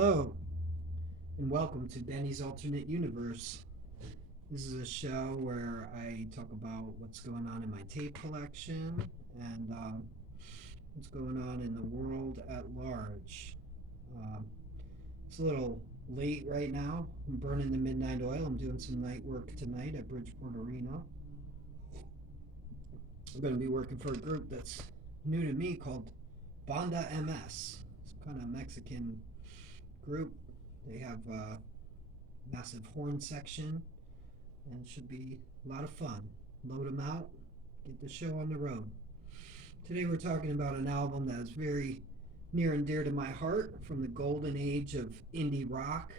Hello, and welcome to Benny's Alternate Universe. This is a show where I talk about what's going on in my tape collection and what's going on in the world at large. Um, it's a little late right now. I'm burning the midnight oil. I'm doing some night work tonight at Bridgeport Arena. I'm going to be working for a group that's new to me called Banda MS. It's kind of Mexican group. They have a massive horn section and it should be a lot of fun. Load them out, get the show on the road. Today we're talking about an album that is very near and dear to my heart from the golden age of indie rock,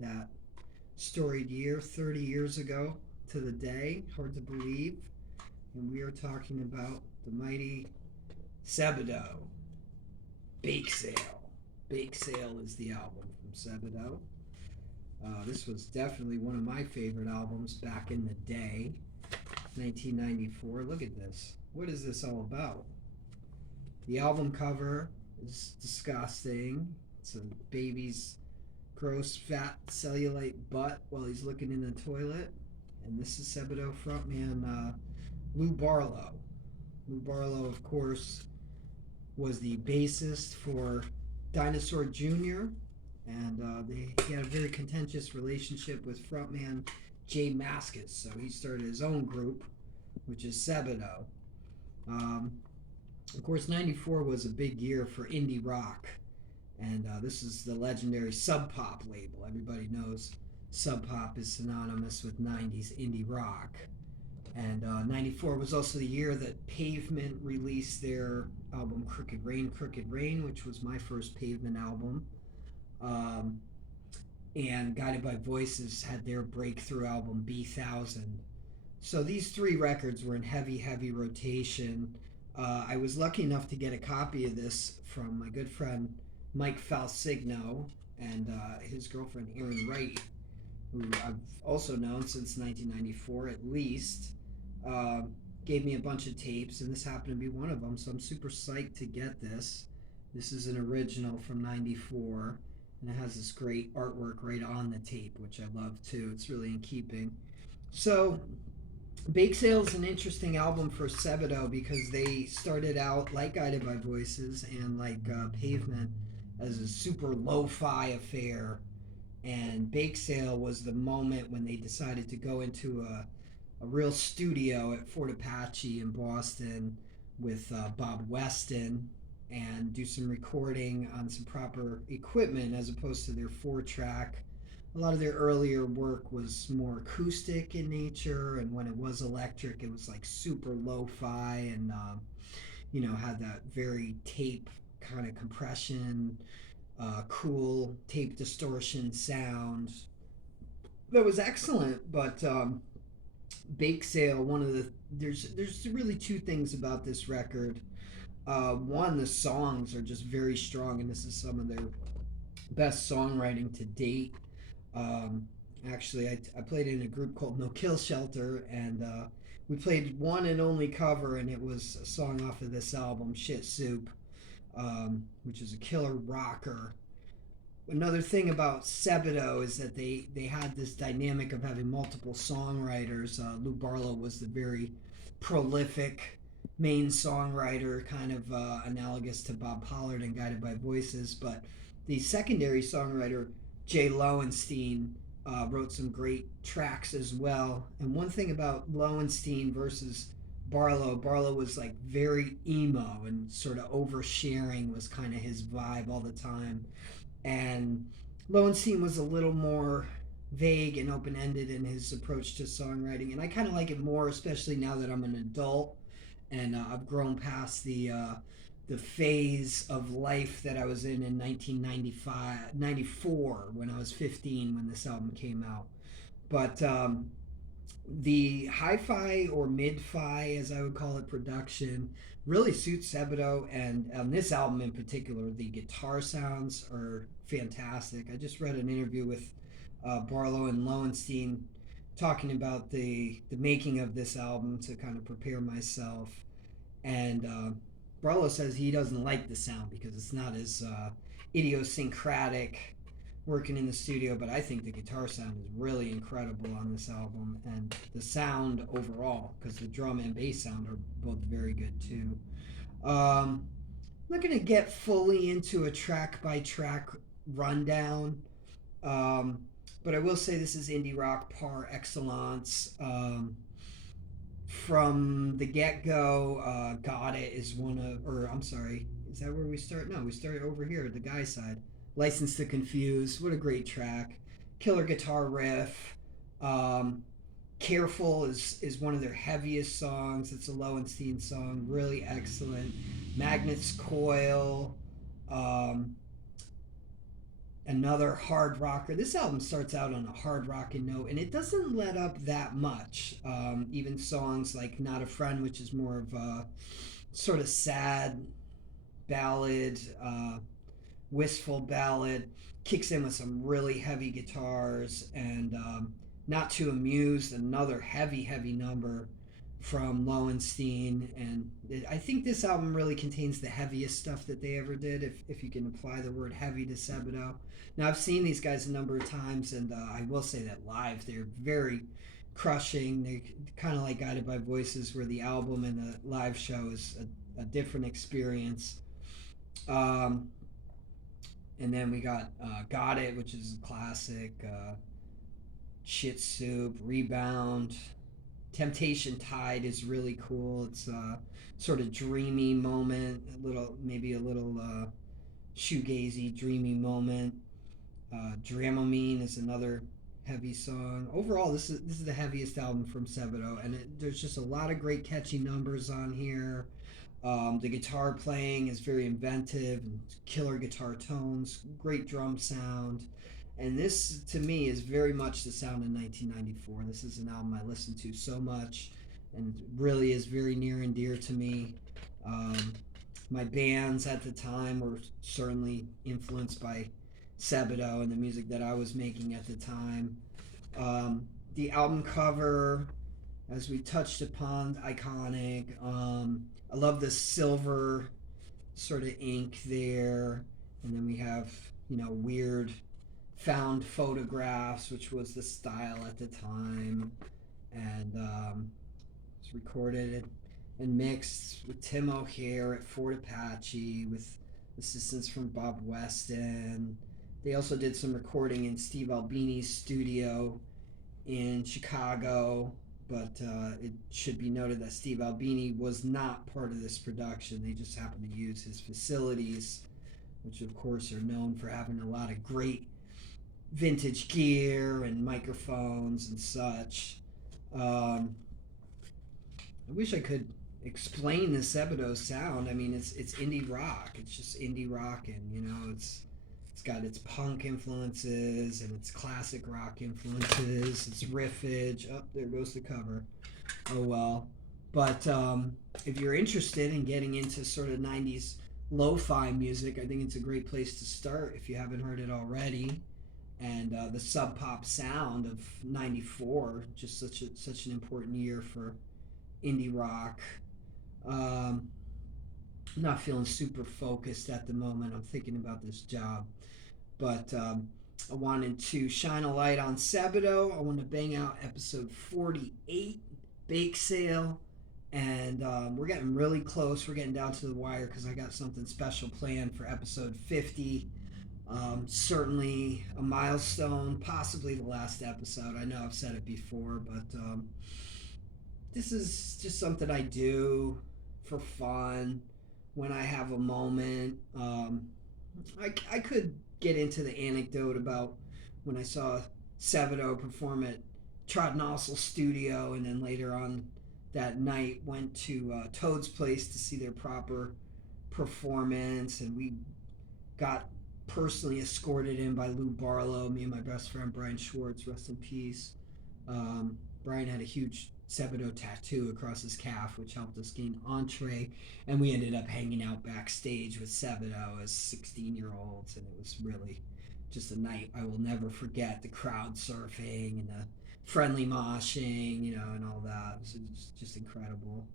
that storied year 30 years ago to the day, hard to believe. And we are talking about the mighty Sebadoh, Bakesale. Bakesale is the album from Sebadoh. This was definitely one of my favorite albums back in the day, 1994. Look at this. What is this all about? The album cover is disgusting. It's a baby's gross, fat, cellulite butt while he's looking in the toilet. And this is Sebadoh frontman Lou Barlow. Lou Barlow, of course, was the bassist for Dinosaur Jr., and he had a very contentious relationship with frontman Jay Mascis, so he started his own group, which is Sebadoh. Of course, 94 was a big year for indie rock, and this is the legendary Sub Pop label. Everybody knows Sub Pop is synonymous with 90s indie rock. And 94 was also the year that Pavement released their album Crooked Rain, which was my first Pavement album. And Guided by Voices had their breakthrough album B1000. So these three records were in heavy rotation. I was lucky enough to get a copy of this from my good friend Mike Falsigno and his girlfriend Erin Wright, who I've also known since 1994 at least. Gave me a bunch of tapes, and this happened to be one of them, so I'm super psyched to get this. This is an original from 94, and it has this great artwork right on the tape, which I love too. It's really in keeping. So, Bake Sale is an interesting album for Sebadoh because they started out like Guided by Voices and like Pavement as a super lo-fi affair, and Bake Sale was the moment when they decided to go into a real studio at Fort Apache in Boston with Bob Weston and do some recording on some proper equipment as opposed to their 4-track. A lot of their earlier work was more acoustic in nature, and when it was electric, it was like super lo-fi and had that very tape kind of compression, cool tape distortion sound that was excellent. But Bake Sale, one of the there's really two things about this record. One, the songs are just very strong, and this is some of their best songwriting to date. Um, Actually, I played in a group called No Kill Shelter, and we played one and only cover, and it was a song off of this album, Shit Soup, which is a killer rocker. Another thing about Sebadoh is that they had this dynamic of having multiple songwriters. Lou Barlow was the very prolific main songwriter, kind of analogous to Bob Pollard and Guided by Voices, but the secondary songwriter, Jay Lowenstein, wrote some great tracks as well. And one thing about Lowenstein versus Barlow was like very emo and sort of oversharing was kind of his vibe all the time. And Lowenstein was a little more vague and open-ended in his approach to songwriting, and I kind of like it more, especially now that I'm an adult and I've grown past the phase of life that I was in 1995, 94, when I was 15 when this album came out. But the hi-fi or mid-fi, as I would call it, production really suits Sebadoh, and on this album in particular, the guitar sounds are fantastic. I just read an interview with Barlow and Lowenstein talking about the making of this album to kind of prepare myself, and Barlow says he doesn't like the sound because it's not as idiosyncratic working in the studio, but I think the guitar sound is really incredible on this album, and the sound overall, because the drum and bass sound are both very good too. I'm not going to get fully into a track by track rundown, um, but I will say this is indie rock par excellence. From the get go, Got It is one of, or I'm sorry, is that where we start? No, we start over here, the guy side. License to Confuse, what a great track. Killer guitar riff. Um, Careful is one of their heaviest songs. It's a Lowenstein song, really excellent. Magnets Coil, um, another hard rocker. This album starts out on a hard rocking note, and it doesn't let up that much. Even songs like Not a Friend, which is more of a sort of sad ballad, wistful ballad, kicks in with some really heavy guitars, and Not Too Amused, another heavy number from Lowenstein. And I think this album really contains the heaviest stuff that they ever did, if you can apply the word heavy to Sebadoh. Now, I've seen these guys a number of times, and I will say that live, they're very crushing. They kind of like Guided by Voices, where the album and the live show is a different experience. Um, and then we got It, which is a classic. Shit Soup, Rebound, Temptation Tide is really cool. It's a sort of dreamy moment, a little maybe a little shoegazy, dreamy moment. Dramamine is another heavy song. Overall, this is the heaviest album from Sebadoh, and there's just a lot of great catchy numbers on here. The guitar playing is very inventive and killer guitar tones, great drum sound. And this, to me, is very much the sound of 1994. This is an album I listened to so much and really is very near and dear to me. Um, my bands at the time were certainly influenced by Sebadoh and the music that I was making at the time. The album cover, as we touched upon, iconic. I love the silver sort of ink there, and then we have weird found photographs, which was the style at the time, and it's recorded and mixed with Tim O'Hare at Fort Apache with assistance from Bob Weston. They also did some recording in Steve Albini's studio in Chicago, but it should be noted that Steve Albini was not part of this production. They just happened to use his facilities, which of course are known for having a lot of great vintage gear and microphones and such. Um, I wish I could explain the Sebadoh sound. I mean, it's indie rock. It's just indie rock, and it's got its punk influences and its classic rock influences. It's riffage. Oh, there goes the cover. Oh well. But if you're interested in getting into sort of 90s lo-fi music, I think it's a great place to start if you haven't heard it already. And the sub pop sound of '94, just such an important year for indie rock. Um, I'm not feeling super focused at the moment. I'm thinking about this job, but I wanted to shine a light on Sebadoh. I want to bang out episode 48, Bakesale, and we're getting really close. We're getting down to the wire because I got something special planned for episode 50. Certainly a milestone, possibly the last episode. I know I've said it before, but this is just something I do for fun when I have a moment. I could get into the anecdote about when I saw Sebadoh perform at Trot Nossel Studio, and then later on that night went to Toad's Place to see their proper performance, and we got personally escorted in by Lou Barlow, me and my best friend Brian Schwartz, rest in peace. Brian had a huge Sebadoh tattoo across his calf, which helped us gain entree, and we ended up hanging out backstage with Sebadoh as 16-year-olds, and it was really just a night I will never forget. The crowd surfing and the friendly moshing, and all that. It was just incredible.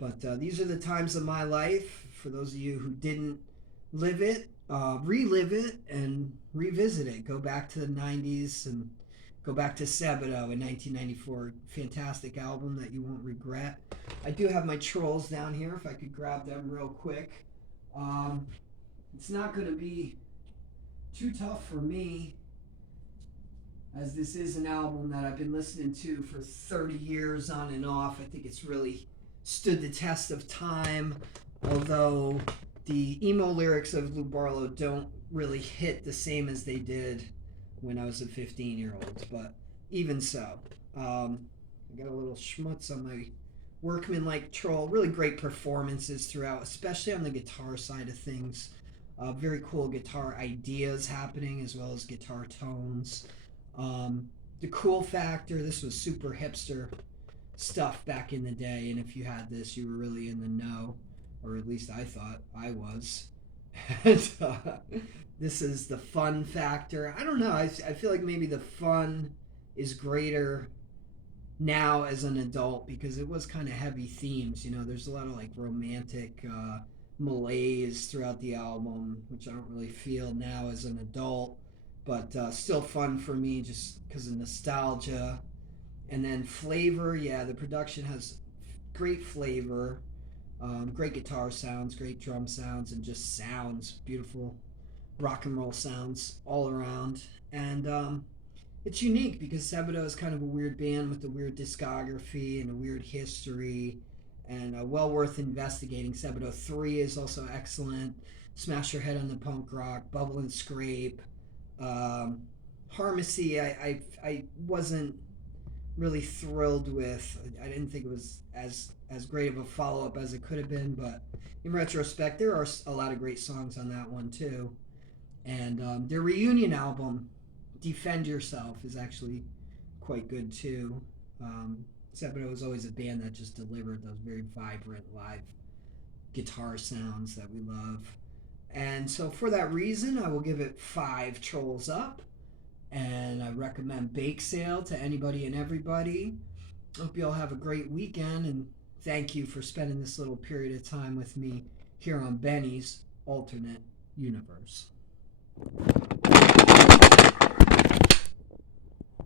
But these are the times of my life. For those of you who didn't live it, relive it, and revisit it. Go back to the 90s and go back to Sebadoh in 1994. Fantastic album that you won't regret. I do have my trolls down here if I could grab them real quick. Um, it's not going to be too tough for me, as this is an album that I've been listening to for 30 years on and off. I think it's really stood the test of time, although the emo lyrics of Lou Barlow don't really hit the same as they did when I was a 15-year-old. But even so, I got a little schmutz on my workman like troll. Really great performances throughout, especially on the guitar side of things. Very cool guitar ideas happening as well as guitar tones. Um, the cool factor, this was super hipster stuff back in the day, and if you had this, you were really in the know, or at least I thought I was. And this is the fun factor. I don't know. I feel like maybe the fun is greater now as an adult because it was kind of heavy themes. You know, there's a lot of like romantic malaise throughout the album, which I don't really feel now as an adult, but still fun for me just because of nostalgia. And then flavor, yeah, the production has great flavor, great guitar sounds, great drum sounds, and just sounds, beautiful rock and roll sounds all around. And it's unique because Sebadoh is kind of a weird band with a weird discography and a weird history, and well worth investigating. Sebadoh 3 is also excellent. Smash Your Head on the Punk Rock, Bubble and Scrape, um, Harmacy. I wasn't really thrilled with. I didn't think it was as great of a follow up as it could have been, but in retrospect, there are a lot of great songs on that one too. And their reunion album, Defend Yourself, is actually quite good too. Sebadoh was always a band that just delivered those very vibrant live guitar sounds that we love. And so, for that reason, I will give it 5 trolls up. And I recommend Bakesale to anybody and everybody. Hope you all have a great weekend. And thank you for spending this little period of time with me here on Benny's Alternate Universe.